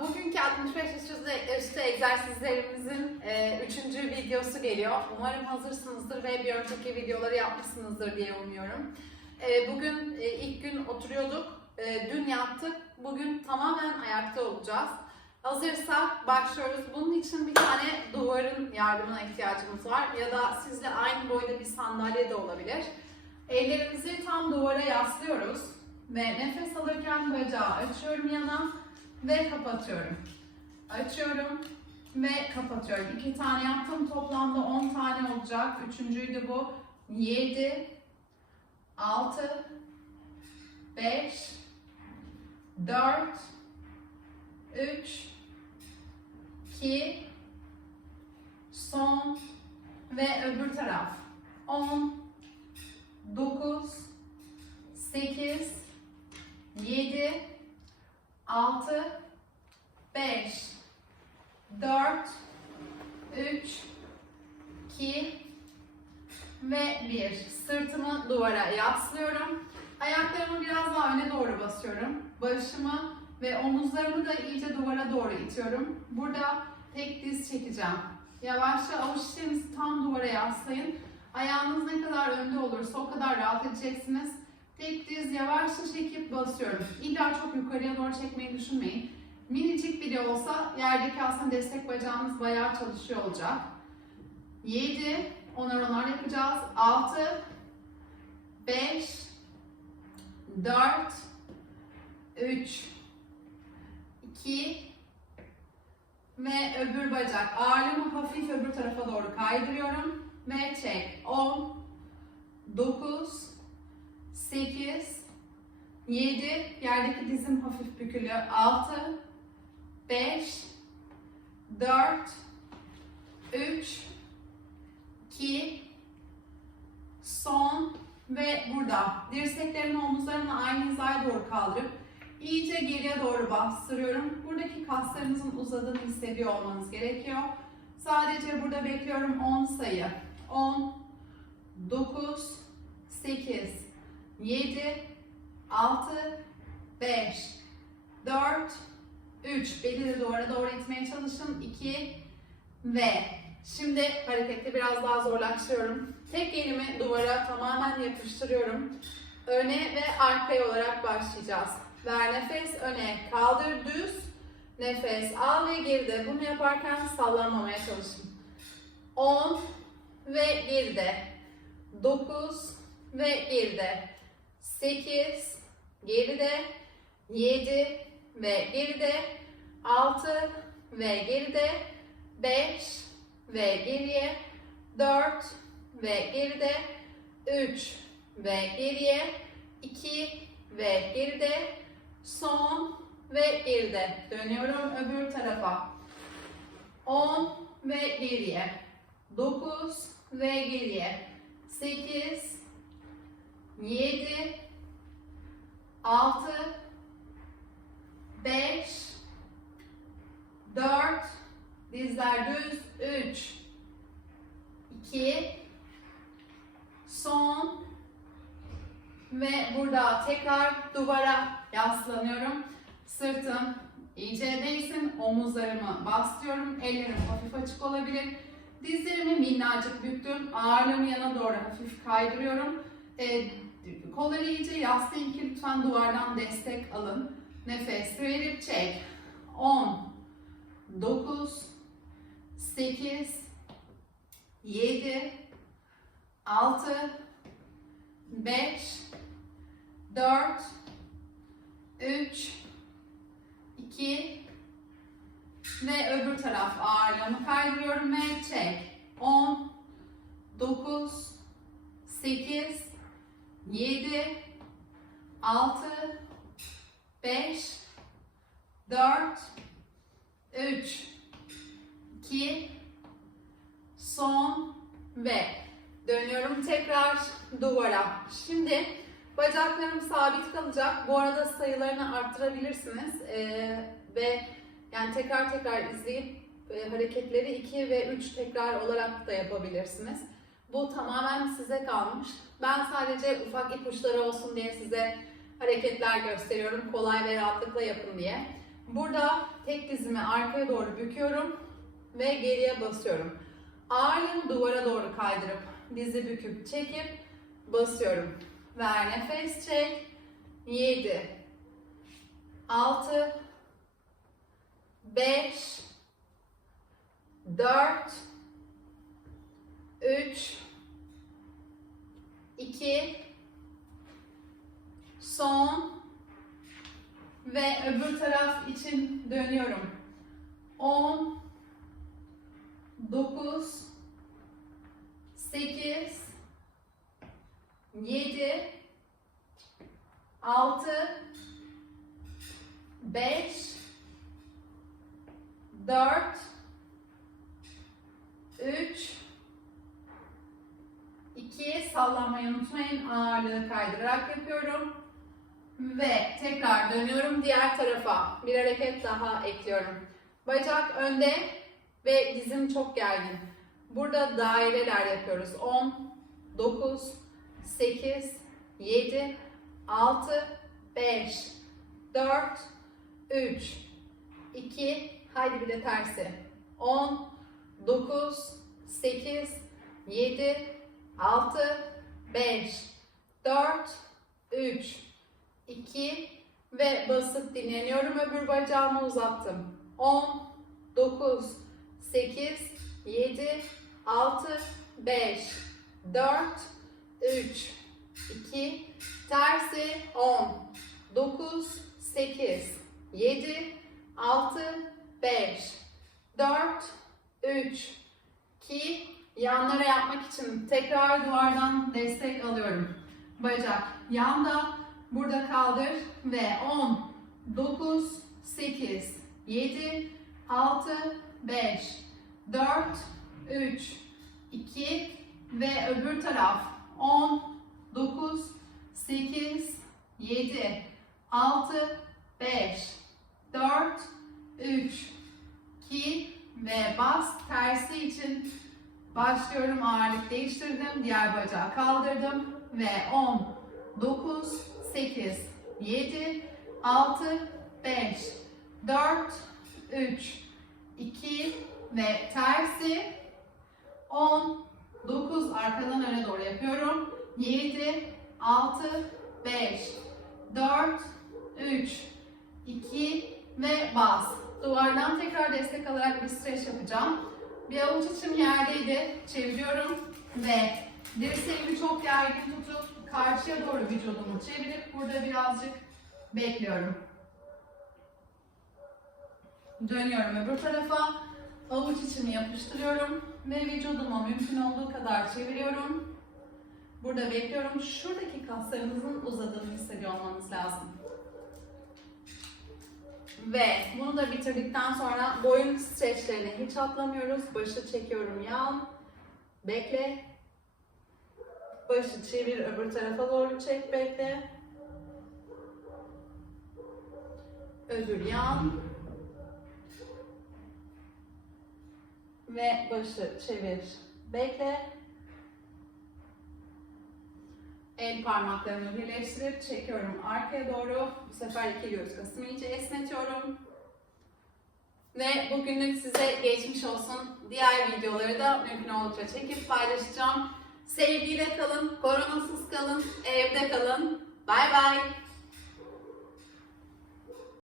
Bugünkü 65 yaş üstü- egzersizlerimizin 3. videosu geliyor. Umarım hazırsınızdır ve bir önceki videoları yapmışsınızdır diye umuyorum. E, bugün e, ilk gün oturuyorduk. E, dün yaptık. Bugün tamamen ayakta olacağız. Hazırsak başlıyoruz. Bunun için bir tane duvarın yardımına ihtiyacımız var. Ya da sizle aynı boyda bir sandalye de olabilir. Ellerimizi tam duvara yaslıyoruz. Ve nefes alırken bacağı açıyorum yana ve kapatıyorum. Açıyorum ve kapatıyorum. İki tane yaptım. Toplamda 10 tane olacak. Üçüncüydü bu. 7, 6, 5, 4, 3, 2, son ve öbür taraf. 10, 9, 8, 7, 6, 5, 4, 3, 2 ve 1. Sırtımı duvara yaslıyorum. Ayaklarımı biraz daha öne doğru basıyorum. Başımı ve omuzlarımı da iyice duvara doğru itiyorum. Burada tek diz çekeceğim. Yavaşça avuç tam duvara yaslayın. Ayağınız ne kadar önde olursa o kadar rahat edeceksiniz. Tek diz yavaşça çekip basıyorum. İlla çok yukarıya doğru çekmeyi düşünmeyin. Minicik bile olsa yerdeki aslında destek bacağınız bayağı çalışıyor olacak. 7, onar onar yapacağız. 6, 5, 4, 3, 2 ve öbür bacak. Ağırlığımı hafif öbür tarafa doğru kaydırıyorum. Ve çek. 10, 9, 8, 7, yerdeki dizim hafif bükülü. 6, 5, 4, 3, 2, son ve burada. Dirseklerimi omuzlarımla aynı hizaya doğru kaldırıp iyice geriye doğru bastırıyorum. Buradaki kaslarınızın uzadığını hissediyor olmanız gerekiyor. Sadece burada bekliyorum 10 sayı. 10, 9, 8, 7, 6, 5, 4, 3. Beli duvara doğru itmeye çalışın. 2 ve şimdi hareketi biraz daha zorlaştırıyorum. Tek elimi duvara tamamen yapıştırıyorum. Öne ve arkaya olarak başlayacağız. Ver nefes öne kaldır düz. Nefes al ve geride. Bunu yaparken sallanmamaya çalışın. 10 ve geride. 9 ve geride. 8 geride. 7 ve geride. 6 ve geride. 5 ve geriye. 4 ve geride. 3 ve geriye. 2 ve geride. Son ve geride. Dönüyorum öbür tarafa. 10 ve geriye. 9 ve geriye. 8 7 6 5 4 dizler düz 3 2 son ve burada tekrar duvara yaslanıyorum. Sırtım iyice değsin. Omuzlarımı bastırıyorum. Ellerim hafif açık olabilir. Dizlerimi minnacık büktüm. Ağırlığımı yana doğru hafif kaydırıyorum. E, kolları iyice yaslayın ki lütfen duvardan destek alın. Nefes verip çek. 10 9 8 7 6 5 4 3 2 ve öbür taraf ağırlığımı kaydırıyorum ve çek. 10 9 8 7 6 5 4 3 2 son ve dönüyorum tekrar duvara. Şimdi bacaklarım sabit kalacak. Bu arada sayılarını arttırabilirsiniz Ee, ve yani tekrar tekrar izleyip e, hareketleri 2 ve 3 tekrar olarak da yapabilirsiniz. Bu tamamen size kalmış. Ben sadece ufak ipuçları olsun diye size hareketler gösteriyorum. Kolay ve rahatlıkla yapın diye. Burada tek dizimi arkaya doğru büküyorum ve geriye basıyorum. Ağırlığımı duvara doğru kaydırıp dizi büküp çekip basıyorum. Ver nefes çek. 7 6 5 4 3 2 son. Ve öbür taraf için dönüyorum. 10 9 8 7 6 5 4 3 2 sallanmayı unutmayın. Ağırlığı kaydırarak yapıyorum. Ve tekrar dönüyorum diğer tarafa. Bir hareket daha ekliyorum. Bacak önde ve dizim çok gergin. Burada daireler yapıyoruz. 10, 9, 8, 7, 6, 5, 4, 3, 2, haydi bir de tersi. 10, 9, 8, 7, 6, 5, 4, 3, 2 ve basıp dinleniyorum. Öbür bacağımı uzattım. 10, 9, 8, 7, 6, 5, 4, 3, 2, tersi 10, 9, 8, 7, 6, 5, 4, 3, 2, yanlara yapmak için tekrar duvardan destek alıyorum. Bacak yanda, burada kaldır ve 10, 9, 8, 7, 6, 5, 4, 3, 2 ve öbür taraf 10, 9, 8, 7, 6, 5, 4, 3, 2 ve bas tersi için başlıyorum ağırlık değiştirdim diğer bacağı kaldırdım ve 10 9 8 7 6 5 4 3 2 ve tersi 10 9 arkadan öne doğru yapıyorum 7 6 5 4 3 2 ve bas. Duvardan tekrar destek alarak bir streç yapacağım. Bir avuç içim yerdeydi. Çeviriyorum ve dirseğimi çok gergin tutup karşıya doğru vücudumu çevirip burada birazcık bekliyorum. Dönüyorum öbür tarafa. Avuç içimi yapıştırıyorum ve vücudumu mümkün olduğu kadar çeviriyorum. Burada bekliyorum. Şuradaki kaslarınızın uzadığını hissediyor olmanız lazım. Ve bunu da bitirdikten sonra boyun streçlerini hiç atlamıyoruz. Başı çekiyorum yan. Bekle. Başı çevir öbür tarafa doğru çek bekle. Öbür yan. Ve başı çevir. Bekle. El parmaklarımı birleştirip çekiyorum arkaya doğru. Bu sefer iki göğüs kasımı iyice esnetiyorum. Ve bugünlük size geçmiş olsun. Diğer videoları da mümkün oldukça çekip paylaşacağım. Sevgiyle kalın, koronasız kalın, evde kalın. Bay bay.